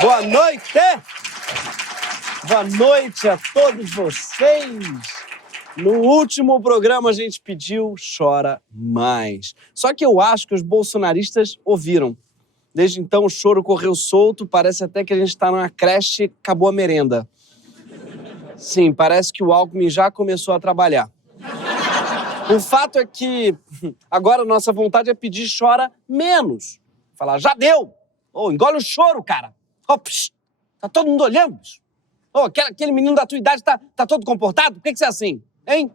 Boa noite! Boa noite a todos vocês! No último programa a gente pediu Chora Mais. Só que eu acho que os bolsonaristas ouviram. Desde então o choro correu solto, parece até que a gente está numa creche e acabou a merenda. Sim, parece que o Alckmin já começou a trabalhar. O fato é que agora a nossa vontade é pedir Chora Menos. Falar, já deu! Ô, engole o choro, cara! Ô, psh, tá todo mundo olhando? Ô, aquele menino da tua idade tá todo comportado? Por que você é assim? Hein?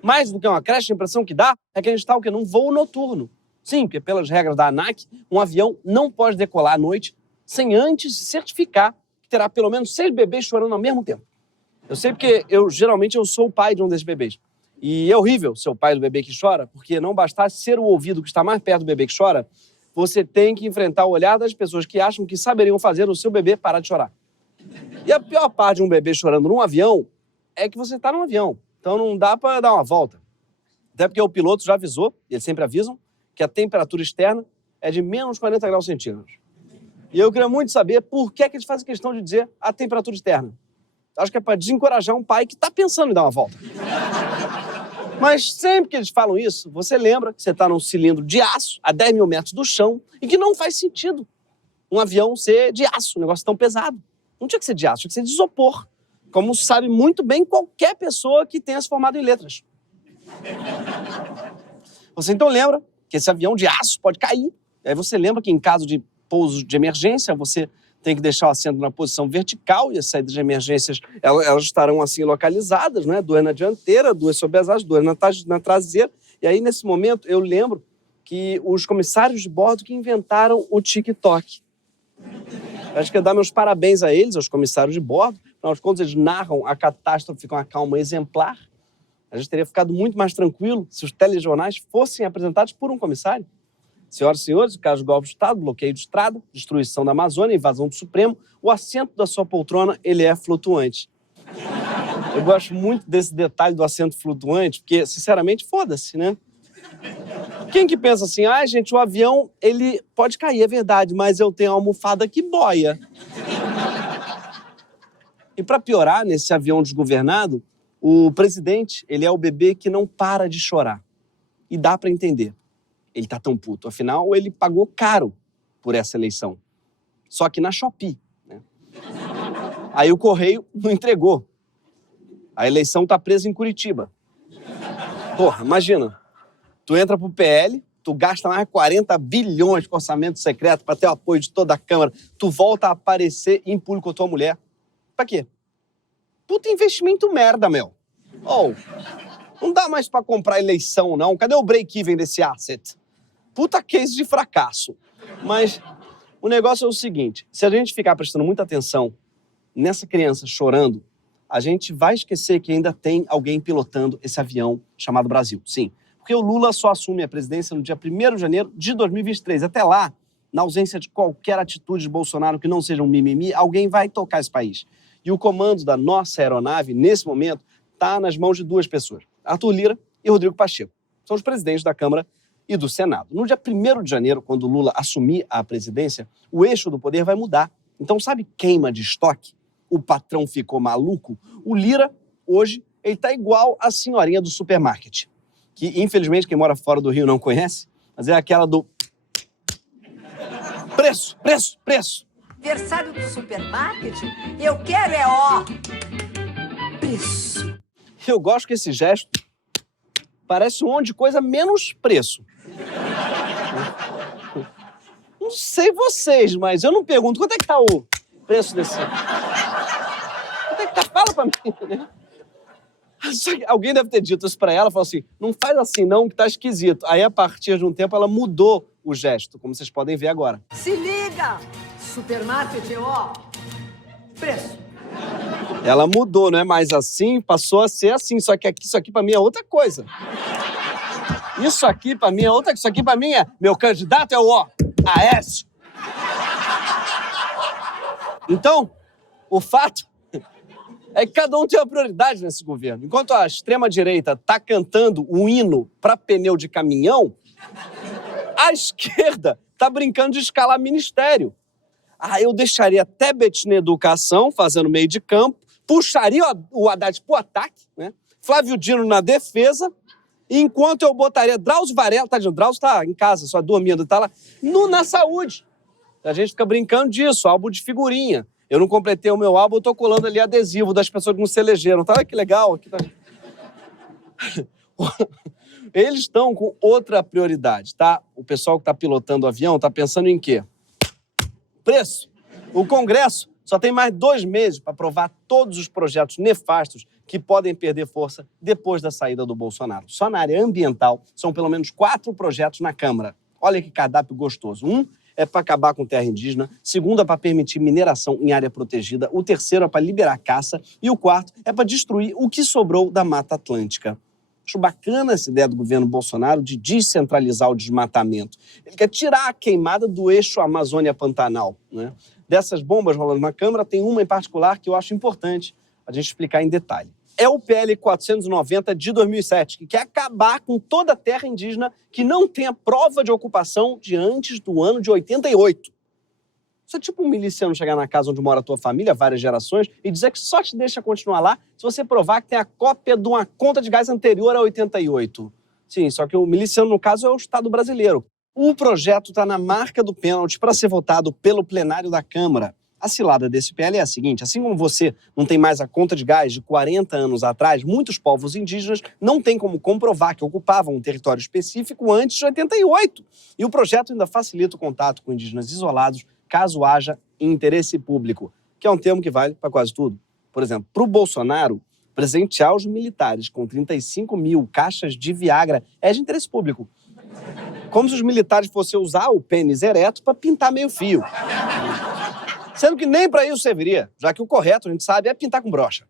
Mais do que uma creche, a impressão que dá é que a gente tá o quê? Num voo noturno. Sim, porque pelas regras da ANAC, um avião não pode decolar à noite sem antes se certificar que terá pelo menos 6 bebês chorando ao mesmo tempo. Eu sei porque geralmente eu sou o pai de um desses bebês. E é horrível ser o pai do bebê que chora, porque não bastasse ser o ouvido que está mais perto do bebê que chora, você tem que enfrentar o olhar das pessoas que acham que saberiam fazer o seu bebê parar de chorar. E a pior parte de um bebê chorando num avião é que você está num avião. Então não dá para dar uma volta. Até porque o piloto já avisou, e eles sempre avisam, que a temperatura externa é de menos 40 graus centígrados. E eu queria muito saber por que eles fazem questão de dizer a temperatura externa. Acho que é para desencorajar um pai que está pensando em dar uma volta. Mas sempre que eles falam isso, você lembra que você está num cilindro de aço a 10 mil metros do chão e que não faz sentido um avião ser de aço, um negócio tão pesado. Não tinha que ser de aço, tinha que ser de isopor. Como sabe muito bem qualquer pessoa que tenha se formado em letras. Você então lembra que esse avião de aço pode cair. E aí você lembra que em caso de pouso de emergência, você tem que deixar o assento na posição vertical e as saídas de emergências, elas estarão assim localizadas, né? 2 na dianteira, 2 sob as asas, 2 na traseira. E aí, nesse momento, eu lembro que os comissários de bordo que inventaram o TikTok. Acho que eu dar meus parabéns a eles, aos comissários de bordo. Afinal de contas, eles narram a catástrofe com uma calma exemplar. A gente teria ficado muito mais tranquilo se os telejornais fossem apresentados por um comissário. Senhoras e senhores, o caso de golpe de Estado, bloqueio de estrada, destruição da Amazônia, invasão do Supremo, o assento da sua poltrona, ele é flutuante. Eu gosto muito desse detalhe do assento flutuante, porque, sinceramente, foda-se, né? Quem que pensa assim, gente, o avião, ele pode cair, é verdade, mas eu tenho uma almofada que boia. E para piorar, nesse avião desgovernado, o presidente, ele é o bebê que não para de chorar. E dá para entender. Ele tá tão puto. Afinal, ele pagou caro por essa eleição. Só que na Shopee, né? Aí o Correio não entregou. A eleição tá presa em Curitiba. Porra, imagina. Tu entra pro PL, tu gasta mais 40 bilhões com orçamento secreto pra ter o apoio de toda a Câmara. Tu volta a aparecer em público com a tua mulher. Pra quê? Puta investimento merda, meu. Não dá mais pra comprar eleição, não. Cadê o break-even desse asset? Puta case de fracasso. Mas o negócio é o seguinte, se a gente ficar prestando muita atenção nessa criança chorando, a gente vai esquecer que ainda tem alguém pilotando esse avião chamado Brasil. Sim, porque o Lula só assume a presidência no dia 1º de janeiro de 2023. Até lá, na ausência de qualquer atitude de Bolsonaro que não seja um mimimi, alguém vai tocar esse país. E o comando da nossa aeronave, nesse momento, está nas mãos de 2 pessoas, Arthur Lira e Rodrigo Pacheco. São os presidentes da Câmara e do Senado. No dia 1º de janeiro, quando Lula assumir a presidência, o eixo do poder vai mudar. Então, sabe queima de estoque? O patrão ficou maluco? O Lira, hoje, ele tá igual a senhorinha do supermarket, que, infelizmente, quem mora fora do Rio não conhece, mas é aquela do preço, preço, preço. Versário do supermarket? Eu quero preço. Eu gosto que esse gesto parece um monte de coisa menos preço. Não sei vocês, mas eu não pergunto quanto é que tá o preço desse. Quanto é que tá? Fala pra mim, né? Só que alguém deve ter dito isso pra ela, falou assim, não faz assim não, que tá esquisito. Aí, a partir de um tempo, ela mudou o gesto, como vocês podem ver agora. Se liga! Supermarket preço. Ela mudou, não é mais assim, passou a ser assim, só que isso aqui pra mim é outra coisa. Isso aqui pra mim é outra, isso aqui pra mim é, meu candidato é o Aécio. Então, o fato é que cada um tem uma prioridade nesse governo. Enquanto a extrema-direita tá cantando um hino pra pneu de caminhão, a esquerda tá brincando de escalar ministério. Eu deixaria Tebet na educação, fazendo meio de campo, puxaria o Haddad pro ataque, né? Flávio Dino na defesa, enquanto eu botaria Drauzio Varela, Drauzio tá em casa, só dormindo, tá lá, na saúde. A gente fica brincando disso, álbum de figurinha. Eu não completei o meu álbum, eu tô colando ali adesivo das pessoas que não se elegeram. Tá? Olha que legal. Aqui tá... Eles estão com outra prioridade, tá? O pessoal que tá pilotando o avião tá pensando em quê? Preço. O Congresso só tem mais 2 meses para aprovar todos os projetos nefastos que podem perder força depois da saída do Bolsonaro. Só na área ambiental são pelo menos 4 projetos na Câmara. Olha que cardápio gostoso. Um é para acabar com terra indígena, segundo é para permitir mineração em área protegida, o terceiro é para liberar caça e o quarto é para destruir o que sobrou da Mata Atlântica. Acho bacana essa ideia do governo Bolsonaro de descentralizar o desmatamento. Ele quer tirar a queimada do eixo Amazônia-Pantanal, né? Dessas bombas rolando na Câmara, tem uma em particular que eu acho importante a gente explicar em detalhe. É o PL 490 de 2007, que quer acabar com toda a terra indígena que não tenha prova de ocupação de antes do ano de 88. Isso é tipo um miliciano chegar na casa onde mora a tua família, várias gerações, e dizer que só te deixa continuar lá se você provar que tem a cópia de uma conta de gás anterior a 88. Sim, só que o miliciano, no caso, é o Estado brasileiro. O projeto está na marca do pênalti para ser votado pelo plenário da Câmara. A cilada desse PL é a seguinte: assim como você não tem mais a conta de gás de 40 anos atrás, muitos povos indígenas não têm como comprovar que ocupavam um território específico antes de 88. E o projeto ainda facilita o contato com indígenas isolados, caso haja interesse público, que é um termo que vale para quase tudo. Por exemplo, para o Bolsonaro, presentear os militares com 35 mil caixas de Viagra é de interesse público. Como se os militares fossem usar o pênis ereto para pintar meio fio. Sendo que nem para isso serviria, já que o correto, a gente sabe, é pintar com brocha.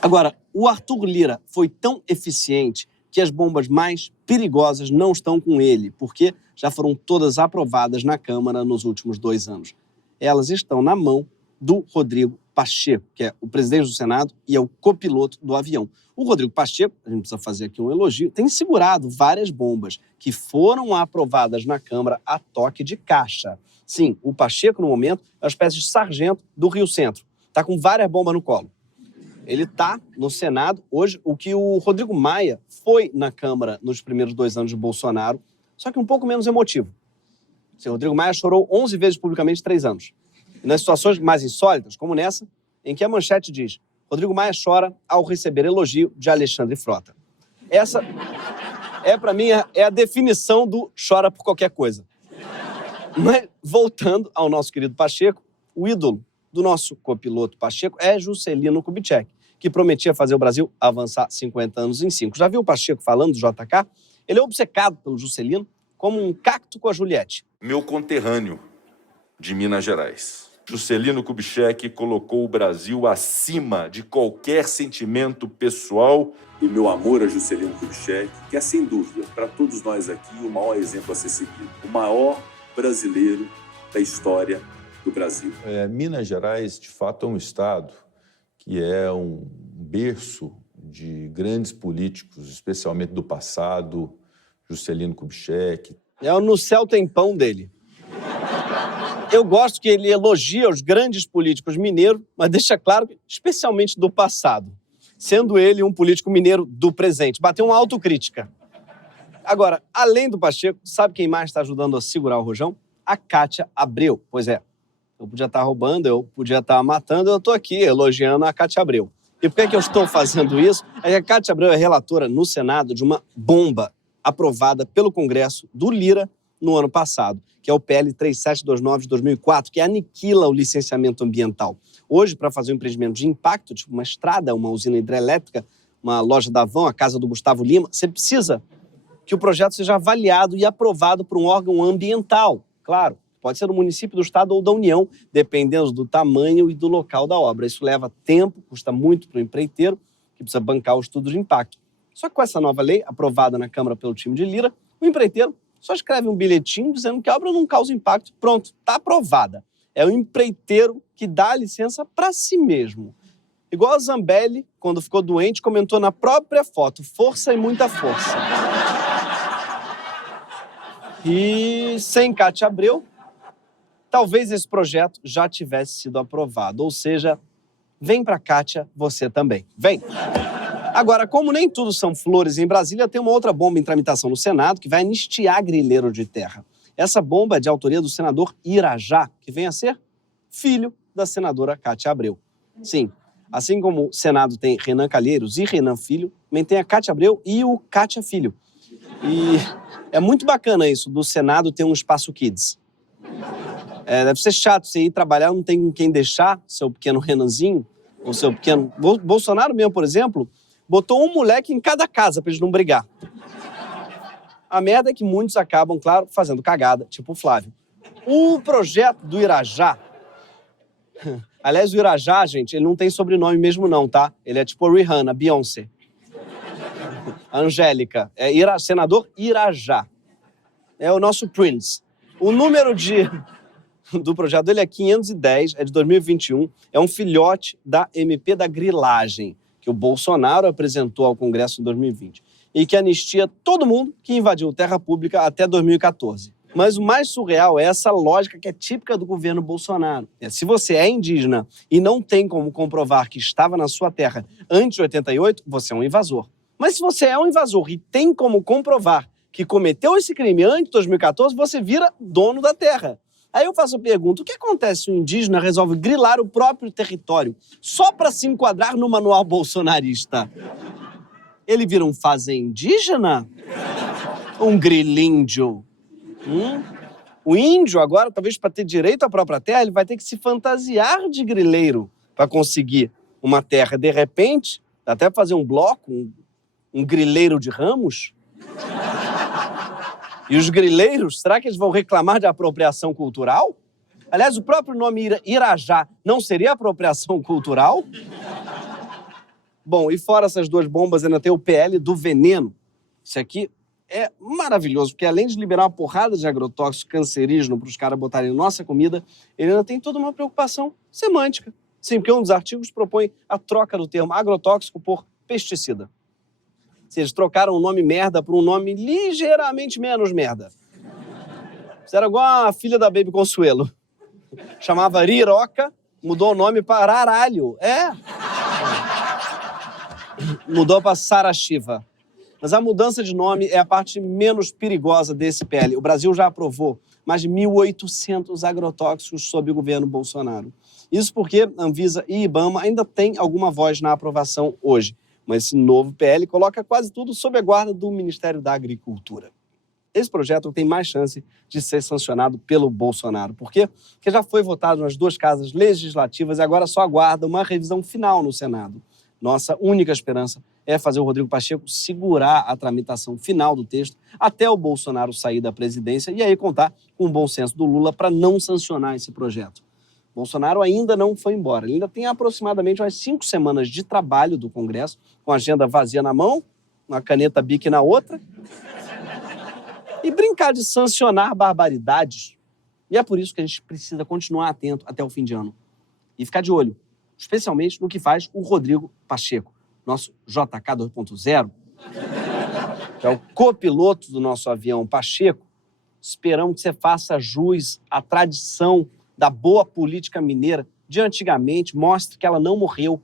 Agora, o Arthur Lira foi tão eficiente que as bombas mais perigosas não estão com ele, porque já foram todas aprovadas na Câmara nos últimos 2 anos. Elas estão na mão do Rodrigo Pacheco, que é o presidente do Senado e é o copiloto do avião. O Rodrigo Pacheco, a gente precisa fazer aqui um elogio, tem segurado várias bombas que foram aprovadas na Câmara a toque de caixa. Sim, o Pacheco, no momento, é uma espécie de sargento do Rio Centro. Está com várias bombas no colo. Ele está no Senado hoje, o que o Rodrigo Maia foi na Câmara nos primeiros 2 anos de Bolsonaro, só que um pouco menos emotivo. O Rodrigo Maia chorou 11 vezes publicamente em 3 anos. E nas situações mais insólitas, como nessa, em que a manchete diz: Rodrigo Maia chora ao receber elogio de Alexandre Frota. Essa para mim, é a definição do chora por qualquer coisa. Mas, voltando ao nosso querido Pacheco, o ídolo do nosso copiloto Pacheco é Juscelino Kubitschek, que prometia fazer o Brasil avançar 50 anos em 5. Já viu o Pacheco falando do JK? Ele é obcecado pelo Juscelino como um cacto com a Juliette. Meu conterrâneo de Minas Gerais, Juscelino Kubitschek, colocou o Brasil acima de qualquer sentimento pessoal. E meu amor a Juscelino Kubitschek, que é, sem dúvida, para todos nós aqui, o maior exemplo a ser seguido. O maior brasileiro da história do Brasil. Minas Gerais, de fato, é um estado que é um berço de grandes políticos, especialmente do passado, Juscelino Kubitschek. No céu tem pão dele. Eu gosto que ele elogia os grandes políticos mineiros, mas deixa claro que, especialmente do passado, sendo ele um político mineiro do presente. Bateu uma autocrítica. Agora, além do Pacheco, sabe quem mais está ajudando a segurar o rojão? A Cátia Abreu. Pois é, eu podia estar roubando, eu podia estar matando, eu estou aqui elogiando a Cátia Abreu. E por que eu estou fazendo isso? É que a Cátia Abreu é relatora no Senado de uma bomba aprovada pelo Congresso do Lira no ano passado, que é o PL 3729 de 2004, que aniquila o licenciamento ambiental. Hoje, para fazer um empreendimento de impacto, tipo uma estrada, uma usina hidrelétrica, uma loja da Avon, a casa do Gustavo Lima, você precisa que o projeto seja avaliado e aprovado por um órgão ambiental. Claro, pode ser do município, do estado ou da União, dependendo do tamanho e do local da obra. Isso leva tempo, custa muito para o empreiteiro, que precisa bancar o estudo de impacto. Só que com essa nova lei, aprovada na Câmara pelo time de Lira, o empreiteiro só escreve um bilhetinho dizendo que a obra não causa impacto. Pronto, está aprovada. É o empreiteiro que dá a licença para si mesmo. Igual a Zambelli, quando ficou doente, comentou na própria foto: força e muita força. E sem Cátia Abreu, talvez esse projeto já tivesse sido aprovado. Ou seja, vem pra Kátia, você também. Vem! Agora, como nem tudo são flores em Brasília, tem uma outra bomba em tramitação no Senado que vai anistiar grileiro de terra. Essa bomba é de autoria do senador Irajá, que vem a ser filho da senadora Cátia Abreu. Sim, assim como o Senado tem Renan Calheiros e Renan Filho, também tem a Cátia Abreu e o Cátia Filho. E é muito bacana isso, do Senado ter um espaço kids. Deve ser chato você ir trabalhar, não tem quem deixar seu pequeno Renanzinho, ou seu pequeno... Bolsonaro mesmo, por exemplo, botou um moleque em cada casa pra eles não brigar. A merda é que muitos acabam, claro, fazendo cagada, tipo o Flávio. O projeto do Irajá... Aliás, o Irajá, gente, ele não tem sobrenome mesmo não, tá? Ele é tipo a Rihanna, Beyoncé. A Angélica. Senador Irajá. É o nosso Prince. O número do projeto dele é 510, é de 2021. É um filhote da MP da grilagem, que o Bolsonaro apresentou ao Congresso em 2020. E que anistia todo mundo que invadiu terra pública até 2014. Mas o mais surreal é essa lógica que é típica do governo Bolsonaro. Se você é indígena e não tem como comprovar que estava na sua terra antes de 88, você é um invasor. Mas se você é um invasor e tem como comprovar que cometeu esse crime antes de 2014, você vira dono da terra. Aí eu faço a pergunta, o que acontece se o indígena resolve grilar o próprio território só para se enquadrar no manual bolsonarista? Ele vira um fazendígena? Um grilíndio? O índio agora, talvez para ter direito à própria terra, ele vai ter que se fantasiar de grileiro para conseguir uma terra. De repente, até fazer um bloco, um grileiro de ramos. E os grileiros, será que eles vão reclamar de apropriação cultural? Aliás, o próprio nome Irajá não seria apropriação cultural? Bom, e fora essas duas bombas, ainda tem o PL do veneno. Isso aqui é maravilhoso, porque além de liberar uma porrada de agrotóxico cancerígeno para os caras botarem na nossa comida, ele ainda tem toda uma preocupação semântica. Sim, porque um dos artigos propõe a troca do termo agrotóxico por pesticida. Se eles trocaram o nome merda por um nome ligeiramente menos merda. Fizeram igual a filha da Baby Consuelo. Chamava Riroca, mudou o nome para Aralho. Mudou para Sarashiva. Mas a mudança de nome é a parte menos perigosa desse PL. O Brasil já aprovou mais de 1.800 agrotóxicos sob o governo Bolsonaro. Isso porque Anvisa e Ibama ainda têm alguma voz na aprovação hoje. Mas esse novo PL coloca quase tudo sob a guarda do Ministério da Agricultura. Esse projeto tem mais chance de ser sancionado pelo Bolsonaro. Por quê? Porque já foi votado nas duas casas legislativas e agora só aguarda uma revisão final no Senado. Nossa única esperança é fazer o Rodrigo Pacheco segurar a tramitação final do texto até o Bolsonaro sair da presidência e aí contar com o bom senso do Lula para não sancionar esse projeto. Bolsonaro ainda não foi embora. Ele ainda tem aproximadamente umas 5 semanas de trabalho do Congresso, com a agenda vazia na mão, uma caneta Bic na outra, e brincar de sancionar barbaridades. E é por isso que a gente precisa continuar atento até o fim de ano. E ficar de olho, especialmente no que faz o Rodrigo Pacheco, nosso JK 2.0, que é o copiloto do nosso avião Pacheco. Esperamos que você faça jus à tradição da boa política mineira de antigamente, mostre que ela não morreu.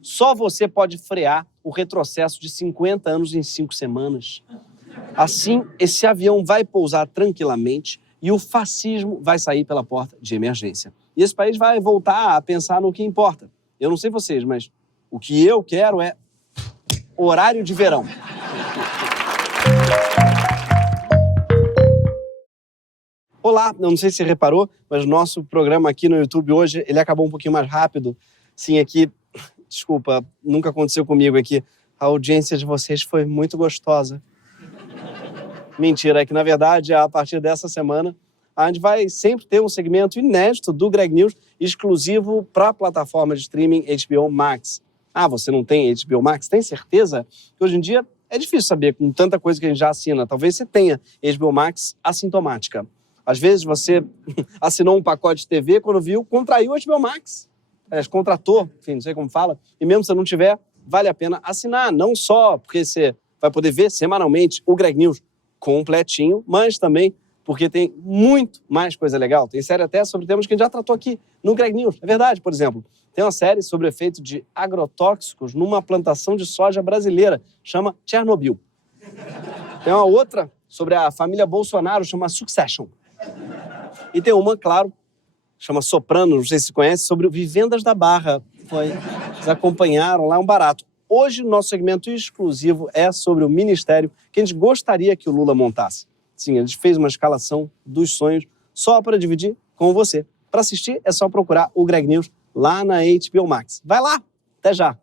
Só você pode frear o retrocesso de 50 anos em 5 semanas. Assim, esse avião vai pousar tranquilamente e o fascismo vai sair pela porta de emergência. E esse país vai voltar a pensar no que importa. Eu não sei vocês, mas o que eu quero é horário de verão. Olá, eu não sei se você reparou, mas nosso programa aqui no YouTube hoje, ele acabou um pouquinho mais rápido. Sim, aqui, desculpa, nunca aconteceu comigo aqui. A audiência de vocês foi muito gostosa. Mentira, é que na verdade, a partir dessa semana, a gente vai sempre ter um segmento inédito do Greg News, exclusivo para a plataforma de streaming HBO Max. Ah, você não tem HBO Max? Tem certeza que hoje em dia é difícil saber com tanta coisa que a gente já assina. Talvez você tenha HBO Max assintomática. Às vezes você assinou um pacote de TV, quando viu, contraiu o HBO Max. Contratou, enfim, não sei como fala. E mesmo se você não tiver, vale a pena assinar. Não só porque você vai poder ver semanalmente o Greg News completinho, mas também porque tem muito mais coisa legal. Tem série até sobre temas que a gente já tratou aqui no Greg News. É verdade, por exemplo. Tem uma série sobre o efeito de agrotóxicos numa plantação de soja brasileira, chama Chernobyl. Tem uma outra sobre a família Bolsonaro, chama Succession. E tem uma, claro, chama Soprano, não sei se você conhece, sobre o Vivendas da Barra. Eles acompanharam lá, um barato. Hoje, o nosso segmento exclusivo é sobre o ministério que a gente gostaria que o Lula montasse. Sim, a gente fez uma escalação dos sonhos só para dividir com você. Para assistir, é só procurar o Greg News lá na HBO Max. Vai lá! Até já!